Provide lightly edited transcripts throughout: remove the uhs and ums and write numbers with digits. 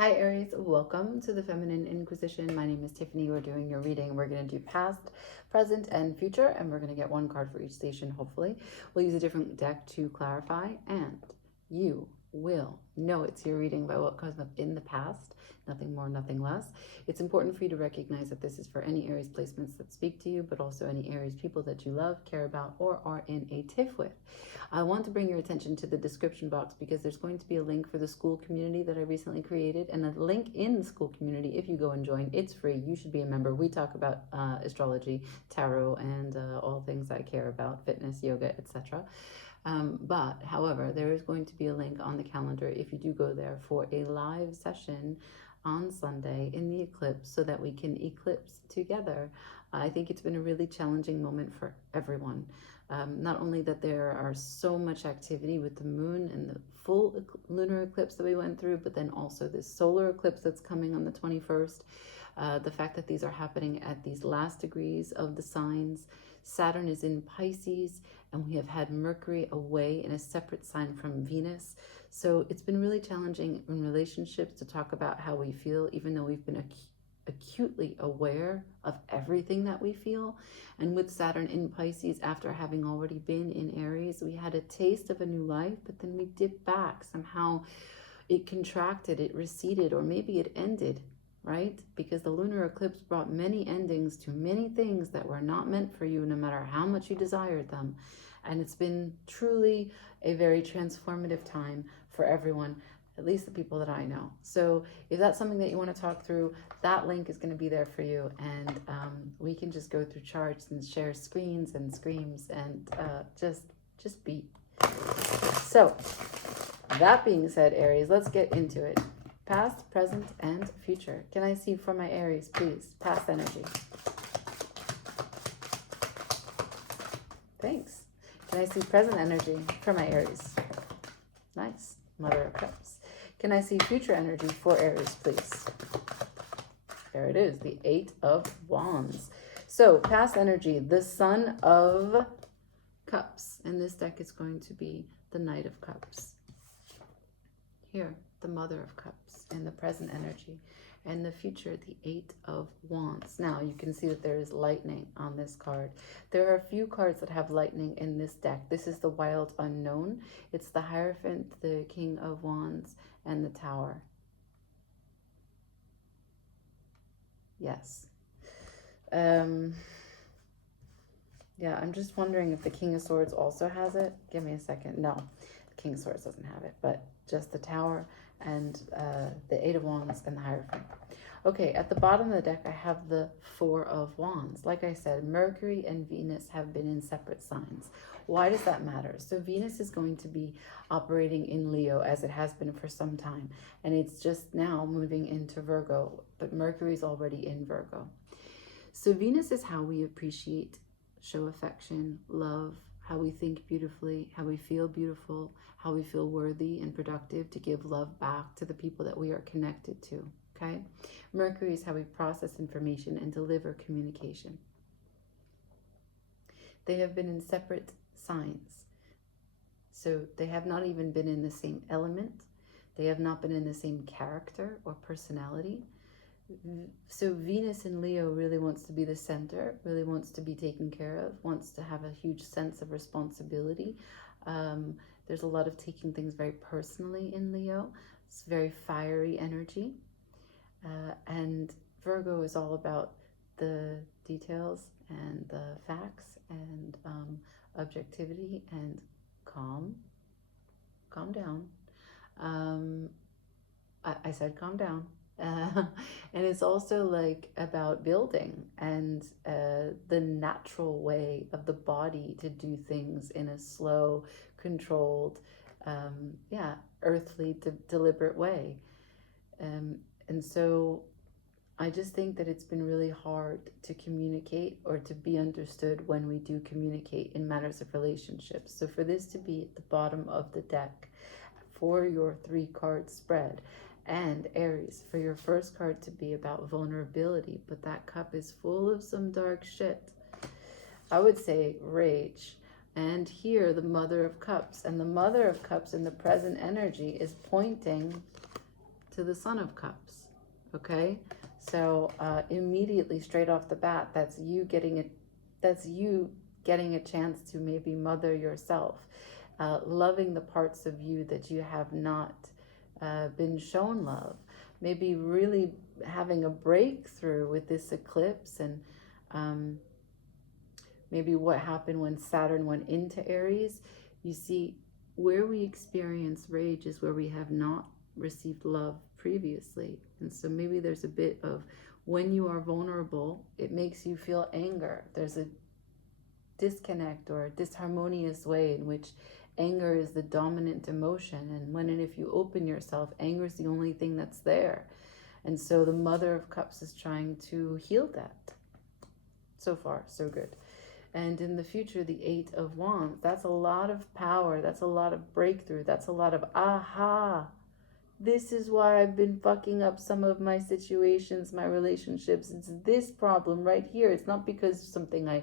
Hi Aries, welcome to the Feminine Inquisition. My name is Tiffany. We're doing your reading. We're going to do past, present, and future, and we're going to get one card for each station, hopefully. We'll use a different deck to clarify, and you will know it's your reading by what comes up in the past. Nothing more, nothing less. It's important for you to recognize that this is for any Aries placements that speak to you, but also any Aries people that you love, care about, or are in a tiff with. I want to bring your attention to the description box because there's going to be a link for the school community that I recently created, and a link in the school community. If you go and join, it's free. You should be a member. We talk about astrology, tarot, and all things I care about, fitness, yoga, etc. However, there is going to be a link on the calendar if you do go there for a live session on Sunday in the eclipse so that we can eclipse together. I think it's been a really challenging moment for everyone. Not only that there are so much activity with the moon and the full lunar eclipse that we went through, but then also this solar eclipse that's coming on the 21st. The fact that these are happening at these last degrees of the signs. Saturn is in Pisces, and we have had Mercury away in a separate sign from Venus. So it's been really challenging in relationships to talk about how we feel, even though we've been acutely aware of everything that we feel. And with Saturn in Pisces, after having already been in Aries, we had a taste of a new life, but then we dipped back. Somehow it contracted, it receded, or maybe it ended, right? Because the lunar eclipse brought many endings to many things that were not meant for you, no matter how much you desired them. And it's been truly a very transformative time for everyone, at least the people that I know. So if that's something that you want to talk through, that link is going to be there for you. And we can just go through charts and share screens and screams and just be. So that being said, Aries, let's get into it. Past, present, and future. Can I see for my Aries, please? Past energy. Thanks. Can I see present energy for my Aries? Nice. Mother of Cups. Can I see future energy for Aries, please? There it is, the Eight of Wands. So, past energy, the Son of Cups. And this deck is going to be the Knight of Cups. Here, the Mother of Cups, and the present energy. And the future, the Eight of Wands. Now, you can see that there is lightning on this card. There are a few cards that have lightning in this deck. This is the Wild Unknown. It's the Hierophant, the King of Wands, and the Tower. Yes. Yeah, I'm just wondering if the King of Swords also has it. Give me a second. No, the King of Swords doesn't have it, but just the Tower and the Eight of Wands and the Hierophant. Okay, at the bottom of the deck, I have the Four of Wands. Like I said, Mercury and Venus have been in separate signs. Why does that matter? So Venus is going to be operating in Leo as it has been for some time, and it's just now moving into Virgo, but Mercury is already in Virgo. So Venus is how we appreciate, show affection, love, how we think beautifully, how we feel beautiful, how we feel worthy and productive to give love back to the people that we are connected to, okay? Mercury is how we process information and deliver communication. They have been in separate signs. So they have not even been in the same element. They have not been in the same character or personality. So Venus in Leo really wants to be the center, really wants to be taken care of, wants to have a huge sense of responsibility. There's a lot of taking things very personally in Leo. It's very fiery energy. And Virgo is all about the details and the facts and objectivity and calm down. I said calm down. And it's also like about building and the natural way of the body to do things in a slow, controlled, earthly, deliberate way. And so I just think that it's been really hard to communicate or to be understood when we do communicate in matters of relationships. So for this to be at the bottom of the deck for your 3-card spread, and Aries, for your first card to be about vulnerability, but that cup is full of some dark shit. I would say rage. And here, the Mother of Cups. And the Mother of Cups in the present energy is pointing to the Son of Cups. Okay, so immediately, straight off the bat, that's you getting a chance to maybe mother yourself, loving the parts of you that you have not been shown love. Maybe really having a breakthrough with this eclipse, and maybe what happened when Saturn went into Aries. You see, where we experience rage is where we have not received love previously. And so maybe there's a bit of, when you are vulnerable, it makes you feel anger. There's a disconnect or a disharmonious way in which anger is the dominant emotion. And when and if you open yourself, anger is the only thing that's there. And so the Mother of Cups is trying to heal that. So far, so good. And in the future, the Eight of Wands, that's a lot of power. That's a lot of breakthrough. That's a lot of, aha, this is why I've been fucking up some of my situations, my relationships. It's this problem right here. It's not because something I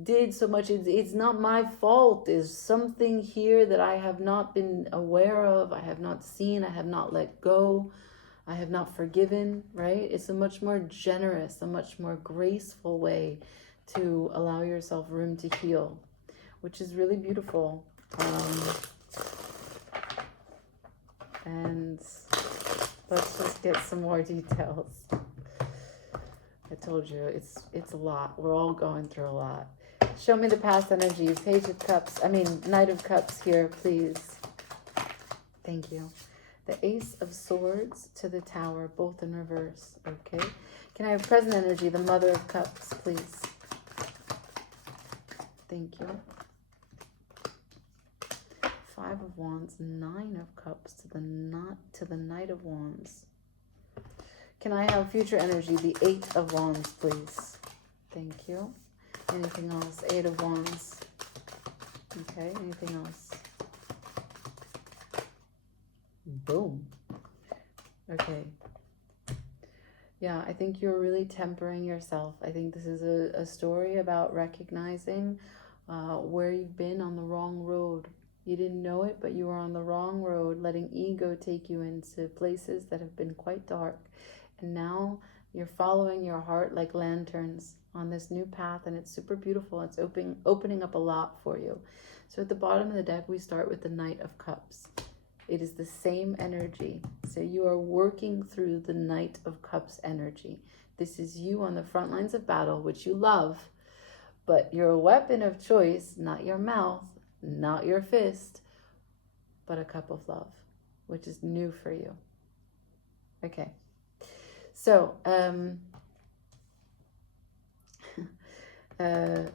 did so much. It's not my fault. There's something here that I have not been aware of. I have not seen. I have not let go. I have not forgiven, right? It's a much more generous, a much more graceful way to allow yourself room to heal, which is really beautiful. And let's just get some more details. I told you, it's a lot. We're all going through a lot. Show me the past energies. Page of Cups, Knight of Cups here, please. Thank you. The Ace of Swords to the Tower, both in reverse. Okay. Can I have present energy, the Mother of Cups, please? Thank you. Five of Wands, Nine of Cups to the Knight of Wands. Can I have future energy, the Eight of Wands, please? Thank you. Anything else? Eight of Wands. Okay, anything else? Boom. Okay. Yeah, I think you're really tempering yourself. I think this is a story about recognizing where you've been on the wrong road. You didn't know it, but you were on the wrong road, letting ego take you into places that have been quite dark. And now you're following your heart like lanterns on this new path, and it's super beautiful. It's opening up a lot for you. So at the bottom of the deck, we start with the Knight of Cups. It is the same energy. So you are working through the Knight of Cups energy. This is you on the front lines of battle, which you love, but your weapon of choice, not your mouth, not your fist, but a cup of love, which is new for you. Okay. So, the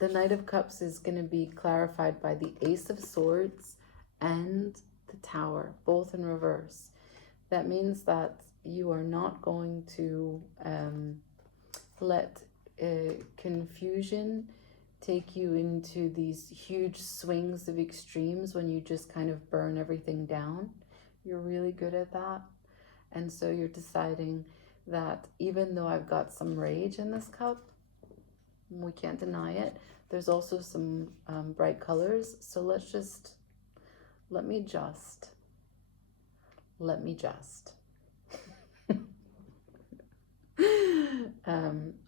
Knight of Cups is going to be clarified by the Ace of Swords and the Tower, both in reverse. That means that you are not going to let confusion take you into these huge swings of extremes when you just kind of burn everything down. You're really good at that. And so you're deciding that even though I've got some rage in this cup, we can't deny it, there's also some bright colors. So let me just.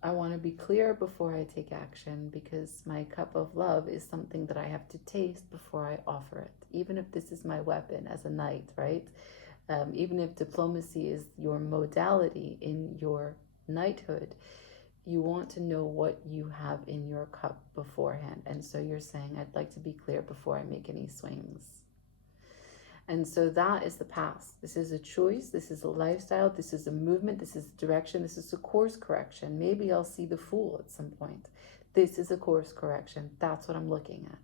I want to be clear before I take action, because my cup of love is something that I have to taste before I offer it. Even if this is my weapon as a knight, right? Even if diplomacy is your modality in your knighthood, you want to know what you have in your cup beforehand. And so you're saying, I'd like to be clear before I make any swings. And so that is the past. This is a choice. This is a lifestyle. This is a movement. This is a direction. This is a course correction. Maybe I'll see the Fool at some point. This is a course correction. That's what I'm looking at.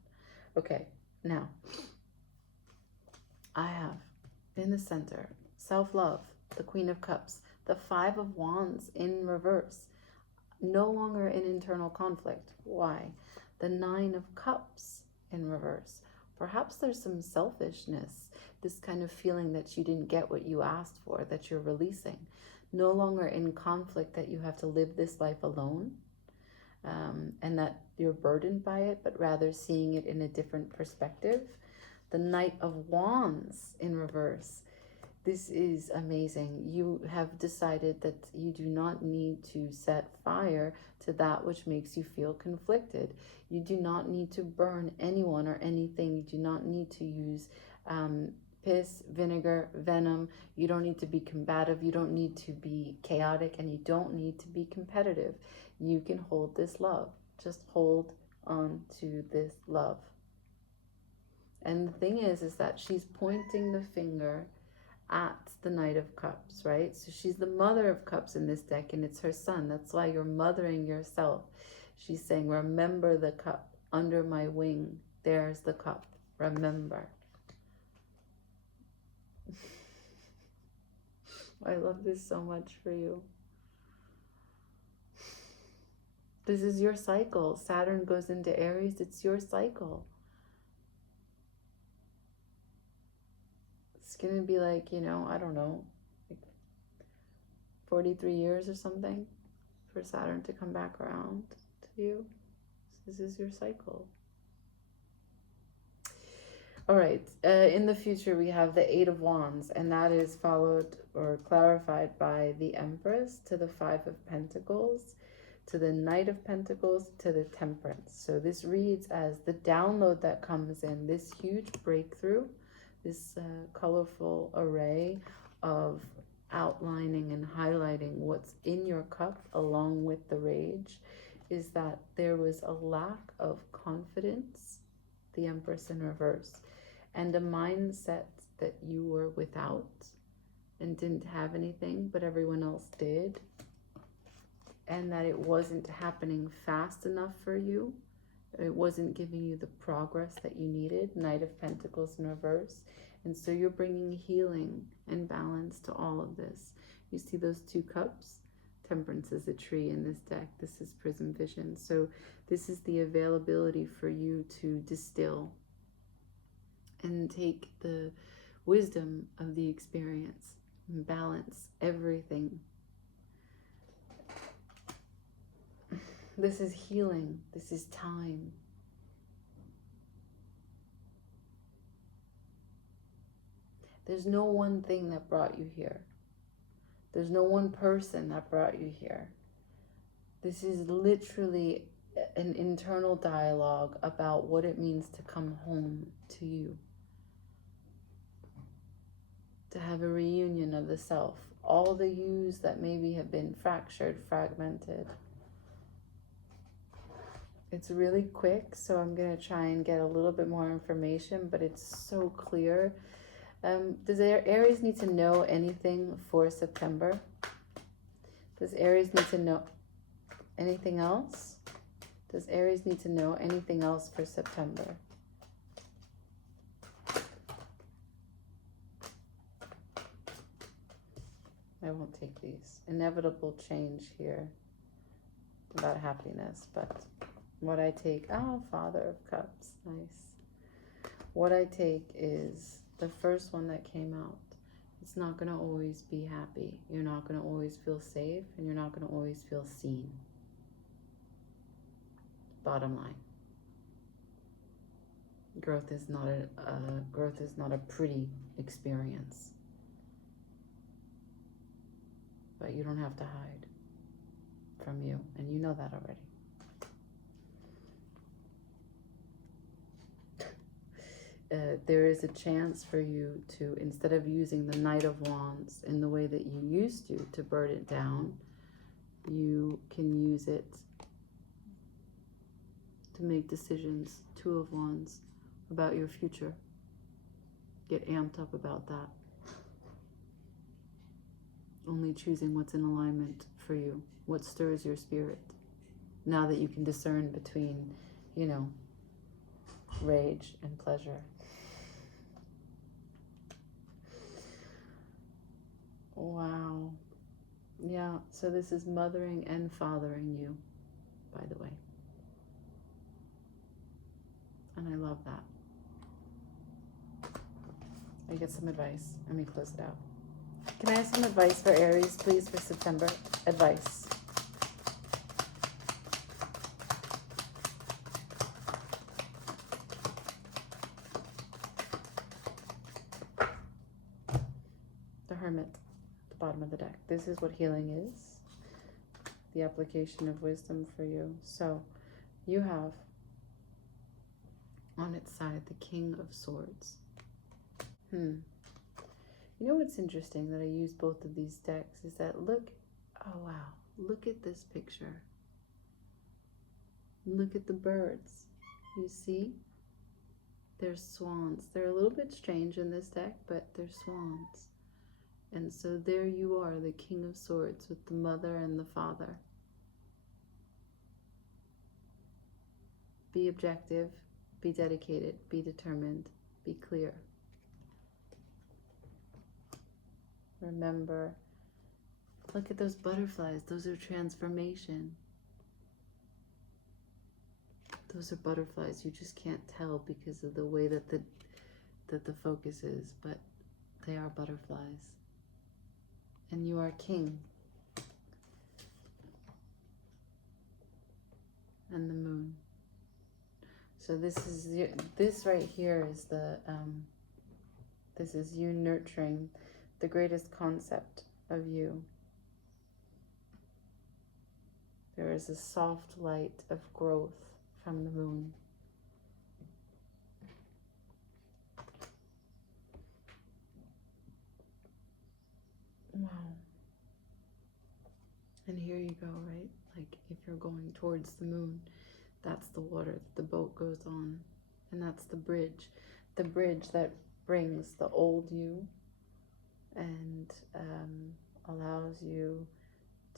Okay, now I have in the center self-love, the Queen of Cups, the Five of Wands in reverse. No longer in internal conflict. Why? The Nine of Cups in reverse. Perhaps there's some selfishness, this kind of feeling that you didn't get what you asked for, that you're releasing. No longer in conflict that you have to live this life alone, and that you're burdened by it, but rather seeing it in a different perspective. The Knight of Wands in reverse This is amazing. You have decided that you do not need to set fire to that which makes you feel conflicted. You do not need to burn anyone or anything. You do not need to use piss, vinegar, venom. You don't need to be combative. You don't need to be chaotic, and you don't need to be competitive. You can hold this love. Just hold on to this love. And the thing is that she's pointing the finger at the Knight of Cups, right? So she's the Mother of Cups in this deck, and it's her son. That's why you're mothering yourself. She's saying, remember the cup under my wing. There's the cup. Remember. I love this so much for you. This is your cycle. Saturn goes into Aries. It's your cycle. It's going to be like, I don't know, like 43 years or something for Saturn to come back around to you. This is your cycle. All right. In the future, we have the Eight of Wands, and that is followed or clarified by the Empress to the Five of Pentacles, to the Knight of Pentacles, to the Temperance. So this reads as the download that comes in, this huge breakthrough, this colorful array of outlining and highlighting what's in your cup along with the rage, is that there was a lack of confidence, the Empress in reverse, and a mindset that you were without and didn't have anything, but everyone else did, and that it wasn't happening fast enough for you. It wasn't giving you the progress that you needed, Knight of Pentacles in reverse. And so you're bringing healing and balance to all of this. You see those two cups? Temperance is a tree in this deck. This is Prism Vision. So this is the availability for you to distill and take the wisdom of the experience and balance everything. This is healing. This is time. There's no one thing that brought you here. There's no one person that brought you here. This is literally an internal dialogue about what it means to come home to you. To have a reunion of the self. All the yous that maybe have been fractured, fragmented. It's really quick, so I'm going to try and get a little bit more information, but it's so clear. Does Aries need to know anything for September? Does Aries need to know anything else? Does Aries need to know anything else for September? I won't take these. Inevitable change here about happiness, but what I take, Father of Cups, nice. What I take is the first one that came out. It's not going to always be happy. You're not going to always feel safe, and you're not going to always feel seen. Bottom line. Growth is not a pretty experience. But you don't have to hide from you, and you know that already. There is a chance for you to, instead of using the Knight of Wands in the way that you used to burn it down, you can use it to make decisions, Two of Wands, about your future. Get amped up about that. Only choosing what's in alignment for you, what stirs your spirit. Now that you can discern between, rage and pleasure. Wow. Yeah, so this is mothering and fathering you, by the way. And I love that. I get some advice. Let me close it out. Can I have some advice for Aries, please, for September? Advice. Hermit at the bottom of the deck. This is what healing is. The application of wisdom for you. So you have on its side the King of Swords. You know what's interesting that I use both of these decks is that look, oh wow, look at this picture. Look at the birds. You see? They're swans. They're a little bit strange in this deck, but they're swans. And so there you are, the King of Swords with the mother and the father. Be objective, be dedicated, be determined, be clear. Remember, look at those butterflies. Those are transformation. Those are butterflies. You just can't tell because of the way that the focus is, but they are butterflies. And you are king. And the moon. So this right here is this is you nurturing the greatest concept of you. There is a soft light of growth from the moon. Wow. And here you go, right? Like if you're going towards the moon, that's the water that the boat goes on. And that's the bridge that brings the old you and allows you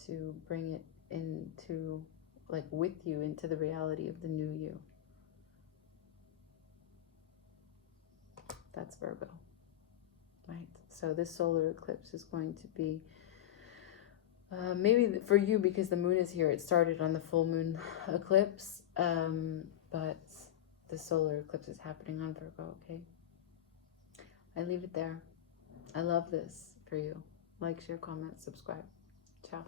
to bring it into, like with you, into the reality of the new you. That's Virgo, right? So this solar eclipse is going to be maybe for you, because the moon is here, it started on the full moon eclipse, but the solar eclipse is happening on Virgo, okay? I leave it there. I love this for you. Like, share, comment, subscribe. Ciao.